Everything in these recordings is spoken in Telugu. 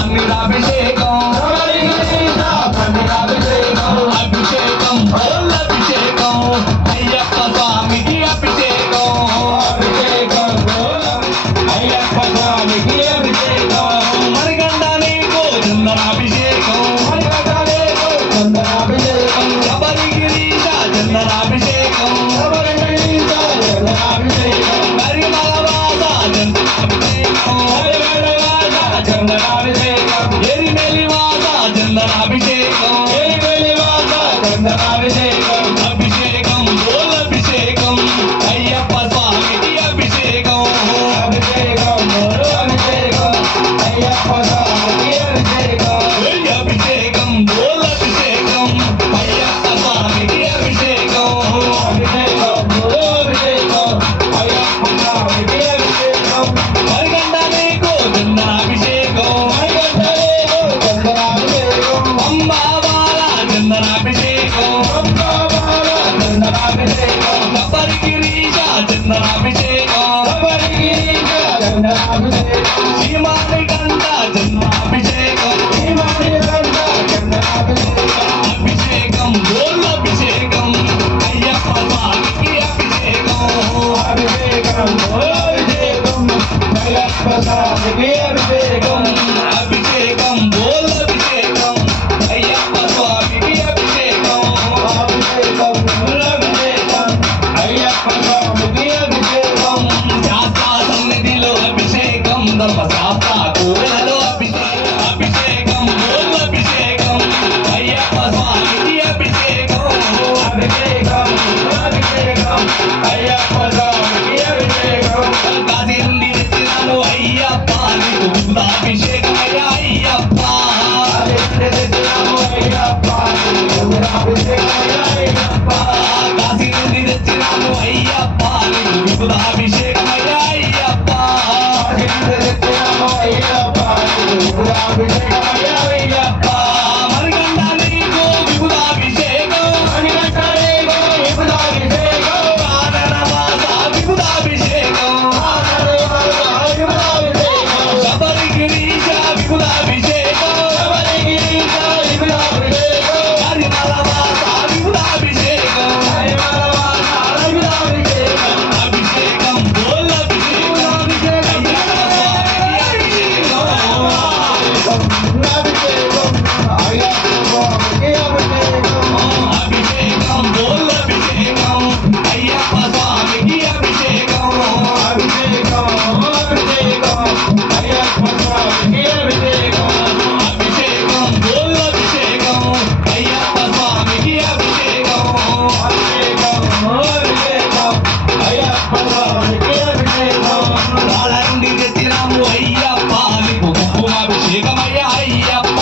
పన్నీరాభిషేకం అభిషేకం బోల్ అభిషేకం అయ్యప్ప స్వామికి అభిషేకం అయ్యప్ప స్వామికి అభిషేకం మరిగండ నీకు చందనాభిషేకం శబరిగిరీశ చందనాభిషేకం కరిమలవాస చందనాభిషేకం ఎరిమెలివాస చందనాభిషేకం అభిషేకం బోల్ అభిషేకం అయ్యప్ప స్వామికి అభిషేకం అభిషేకం బోల్ అభిషేకం అయ్యప్ప స్వామికి అభిషేకం మరిగండ నీకు చందనాభిషేకం అంబాబాల చందనాభిషేకం శబరిగిరీశ చందనాభిషేకం శ్రీమానికంఠ చందనాభిషేకం అభిషేకం బోల్ అభిషేకం అయ్యప్ప స్వామికి అభిషేకం అభిషేకం బోల్ అభిషేకం అయ్యప్ప స్వామికి అభిషేకం శాస్త్ర సన్నిధిలో అభిషేకం ధర్మశాస్త్ర కూరలలో అభిషేకం బోల్ అభిషేకం అయ్యప్ప స్వామికి అభిషేకం కాశీ నుండి తెచ్చినాను అయ్యప్ప నీకు అభిషేకం అయ్యప్ప కాశీ నుండి తెచ్చినాను అయ్యప్ప నీకు అభిషేకం అయ్యప్ప మరిగండ నీకు విభుదాభిషేకం ఆననవాస విభుదాభిషేకం శబరిగిరీశ విభుదాభిషేకం కరిమలవాస విభుదాభిషేకం అభిషేకం బోల్ అభిషేకం అయ్యప్ప స్వామికి అభిషేకం బోల్ అభిషేకం అయ్యప్ప స్వామికి అభిషేకం అభిషేకం బోల్ అభిషేకం అయ్యప్ప స్వామికి అభిషేకం రాళ్ళ నుండి తెచ్చినాము అయ్యప్ప నీకు కుంకుమాభిషేకం అయ్యప్ప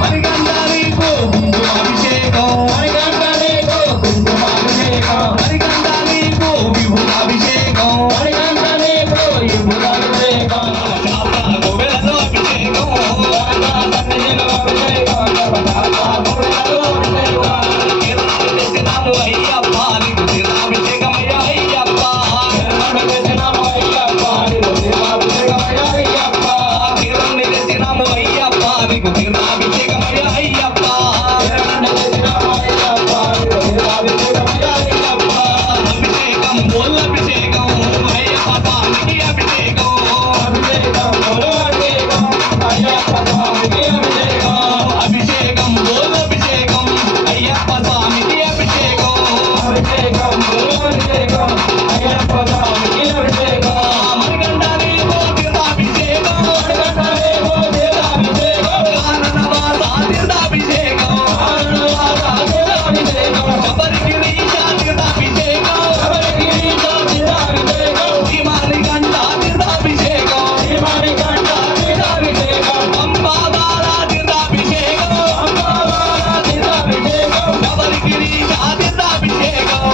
మణికంఠానికి కుంకుమాభిషేకం మణికంఠానికి విభూతాభిషేకం శాస్త్ర కోవెలలో అభిషేకం తెచ్చినాము అయ్యప్ప నీకు తిరునాభిషేకమయ్యా అయ్యప్ప తీరాన్ని తెచ్చినాము అయ్యప్ప నీకు తిరునాభిషేకమయ్యా అయ్యప్ప అభిషేకం బోల్ అభిషేకం అయ్యప్ప స్వామికి అభిషేకం అభిషేకం బోల్ అభిషేకం అయ్యప్ప స్వామికి అభిషేకం మణికంఠానికి తీర్థాభిషేకం కారణవాస తీర్థాభిషేకం శబరిగిరీశ తీర్థాభిషేకం శ్రీమణికంఠ తీర్థాభిషేకం పంబాబాల తీర్థాభిషేకం శబరిగిరీశ తీర్థాభిషేకం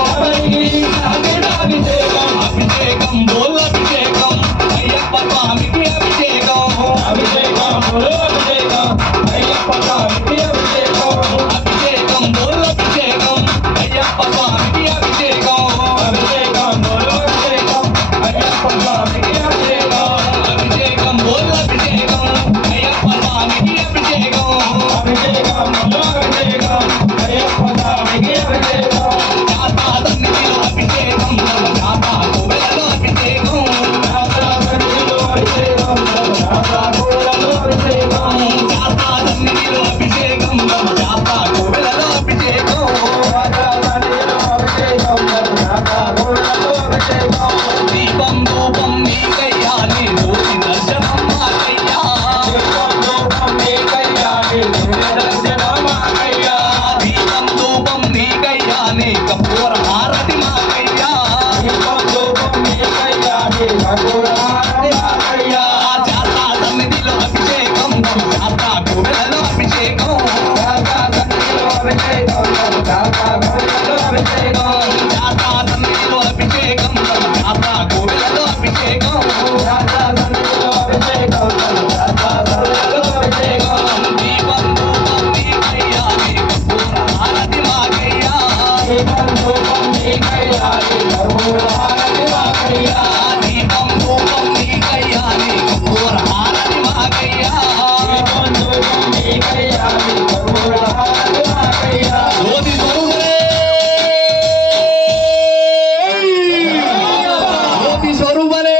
అభిషేకం బోల్ అభిషేకం అయ్యప్ప స్వామికి అభిషేకం అభిషేకం బోల్ అభిషేకం అయ్యప్ప స్వామికి అభిషేకం అభిషేకం బోల్ అభిషేకం అయ్యప్ప స్వామికి అభిషేకం శాస్త్ర సన్నిధిలో అభిషేకం శాస్త్ర కోవెలలో అభిషేకం శాస్త్ర సన్నిధిలో అభిషేకం శాస్త్ర కోవెలలో అభిషేకం దీపం ధూపం నీకయ్యా నీ జ్యోతి దర్శనం మాకయ్యా దీపం ధూపం నీకయ్యా నీ కపూర హారతి మాకయ్యా శాస్త్ర సన్నిధిలో అభిషేకం శాస్త్ర కోవెలలో అభిషేకం శాస్త్ర సన్నిధిలో అభిషేకం శాస్త్ర కోవెలలో అభిషేకం దీపం ధూపం నీకయ్యా నీ కపూర హారతి మాకయ్యా దీపం ధూపం నీకయ్యా నీ కపూర హారతి మాకయ్యా జ్యోతి స్వరూపమే జ్యోతి స్వరూపమే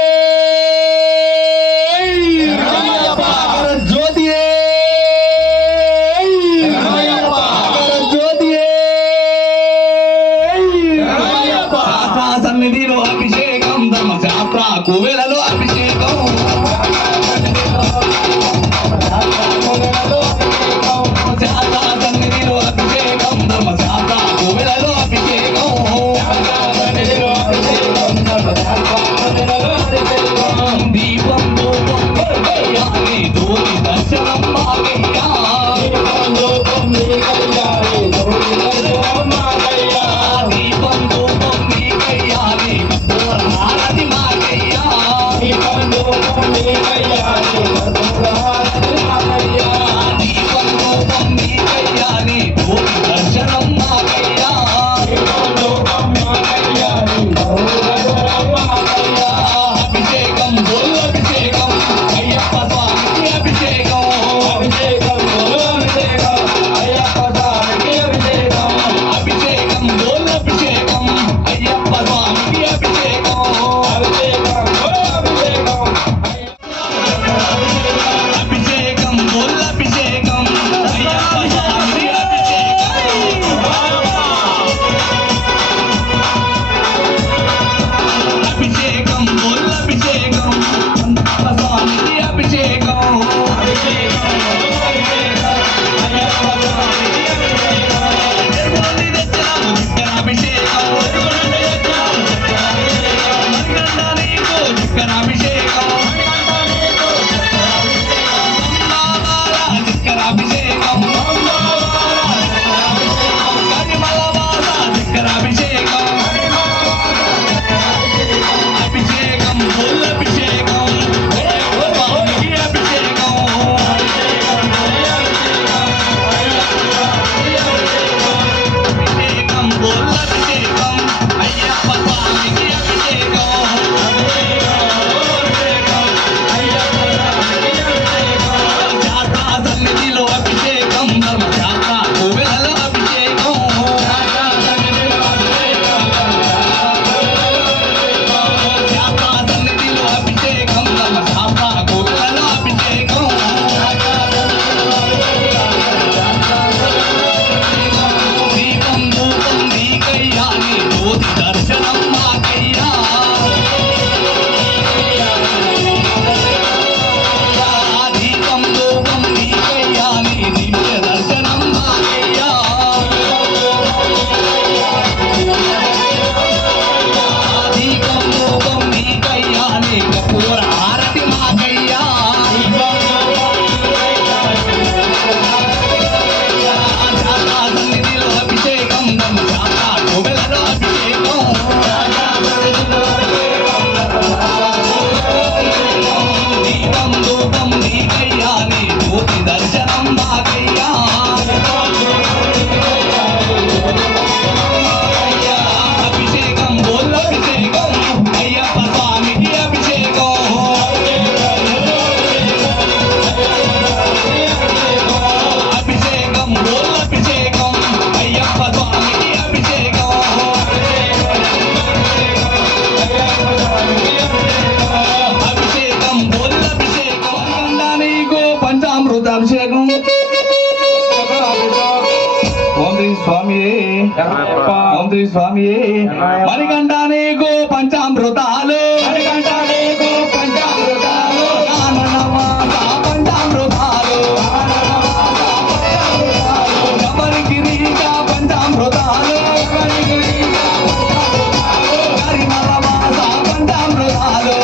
జ్యోతియే జ్యోతియే శాస్త్ర సన్నిధిలో అభిషేకం ధర్మ శాస్త్ర కోవెలలో అభిషేకం శాస్త్ర సన్నిధిలో అభిషేకం ధర్మ శాస్త్ర కోవెలలో అభిషేకం దీపం ధూపం నీకయ్యా నీ జ్యోతి దర్శనం మాకయ్యా దీపం ధూపం నీకయ్యా నీ కపూర హారతి మాకయ్యా దీపం ధూపం నీకయ్యా నీ జ్యోతి దర్శనం మాకయ్యా అభిషేకం బోల్ అభిషేకం అయ్యప్ప స్వామికి అభిషేకం అభిషేకం బోల్ అభిషేకం అయ్యప్ప స్వామికి అభిషేకం ఓం శ్రీ స్వామి మణికంఠ నీకు పంచామృతాలు కాననవాస పంచామృతాలు శబరిగిరీశ పంచామృతాలు కరిమలవాస పంచామృతాలు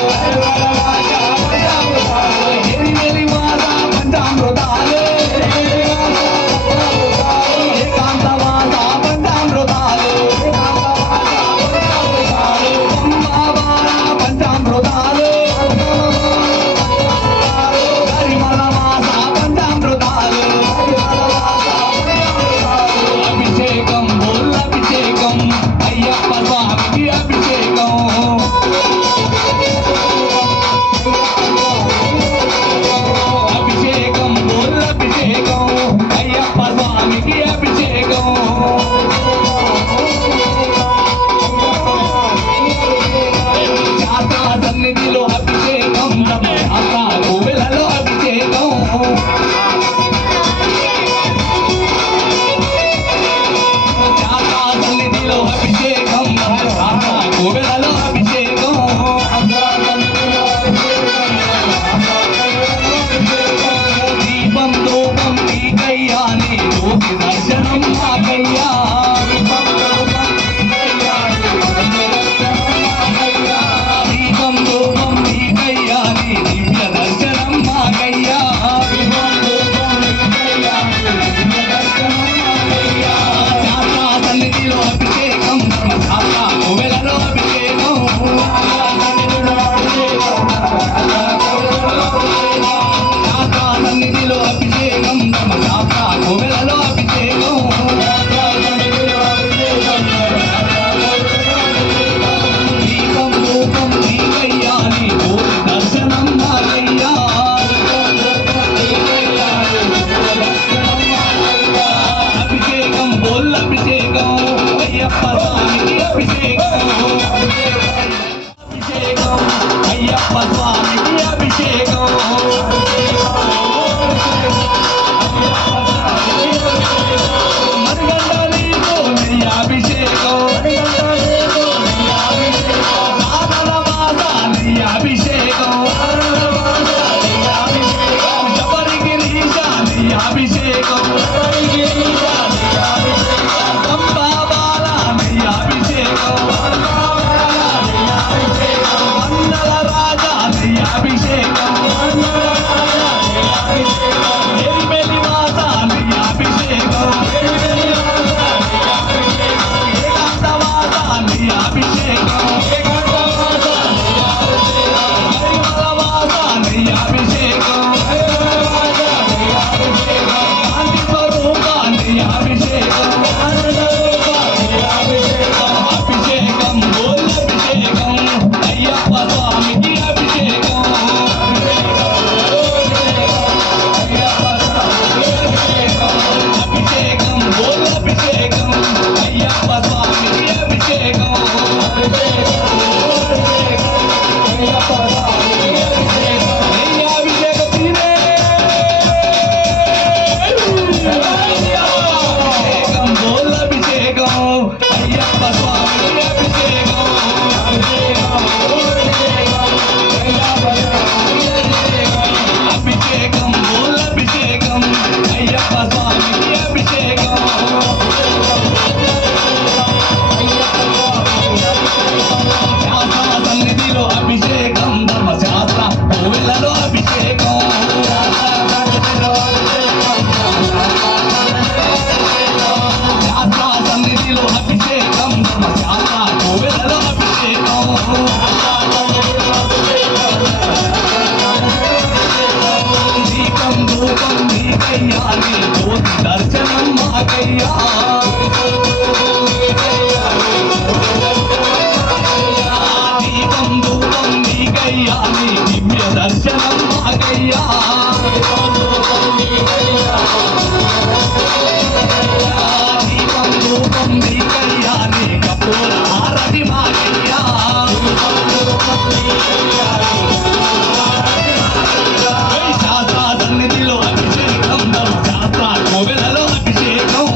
ఎరిమెలివాస పంచామృతాలు ఏకాంతవాస పంచామృతాలు పంబావార పంచామృతాలు కరిమలవాస పంచామృతాలు అభిషేకం అభిషేకం అయ్యప్ప స్వామికి అభిషేకం అభిషేకం అభిషేకం అయ్యప్ప స్వామికి అభిషేకం శాస్త్ర సన్నిధిలో అభిషేకం కోవెలలో అభిషేకం శాస్త్ర సన్నిధిలో అభిషేకం కోవెలలో అభిషేకం దీపం ధూపం నీకయ్యా నీ జ్యోతి దర్శనం మాకయ్యా దీపం ధూపం నీకయ్యా నీ దివ్య దర్శనం మాకయ్యా శాస్త్ర సన్నిధిలో అభిషేకం శాస్త్ర కోవెలలో అభిషేకం శాస్త్ర సన్నిధిలో అభిషేకం శాస్త్ర కోవెలలో అభిషేకం దీపం రూపం నీకయ్యా నీ జ్యోతి దర్శనం మాకయ్యా అభిషేకం అభిషేకం అయ్యప్ప స్వామికి అభిషేకం అభిషేకం అయ్యప్ప స్వామికి అభిషేకం మణికంఠ నీకు నీ అభిషేకం కాననవాస నీ అభిషేకం శబరిగిరీశ నీ అభిషేకం పంబావాల నీ అభిషేకం మండల రాజా నీ అభిషేకం ఎరిమెలివాస నీ అభిషేకం ఏకాంతవాస నీ అభిషేకం కరిమలవాస నీ అభిషేకం కాంతి స్వరూప నీ అభిషేకం అభిషేకం అభిషేకం అయ్యప్ప స్వామికి అభిషేకం అభిషేకం అభిషేకం అయ్యప్ప స్వామికి అభిషేకం అభిషేక తీరే అభిషేకం అభిషేకం అయ్యప్ప స్వామికి అభిషేకం అభిషేకం అభిషేకం అయ్యప్ప స్వామికి అభిషేకం శాస్త్ర సన్నిధిలో అభిషేకం ధర్మశాస్త్ర కోవెలలో అభిషేకం శాస్త్ర సన్నిధిలో అభిషేకం ధర్మశాస్త్ర కోవెలలో అభిషేకం దీపం ధూపం నీకయ్యా నీ జ్యోతి దర్శనం మాకయ్యా దీపం ధూపం నీకయ్యా నీ దివ్య దర్శనం మాకయ్యా దీపం ధూపం నీకయ్యా నీ కపూర హారతి మాకయ్యా శాస్త్ర సన్నిధిలో అభిషేకం శాస్త్ర కోవెలలో అభిషేకం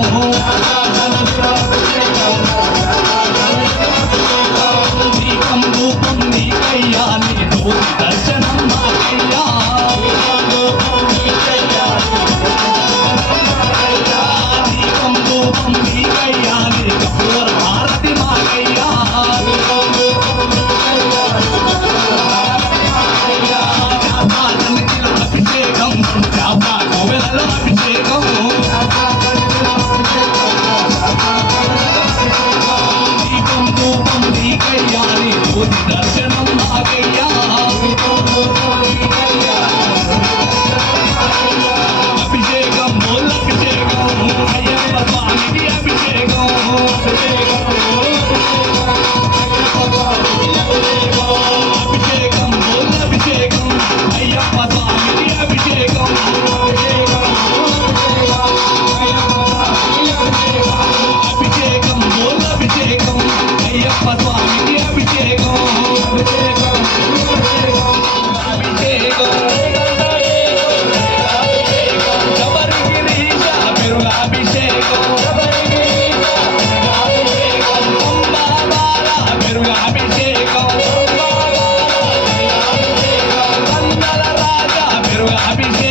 అభిషేకమయ్యా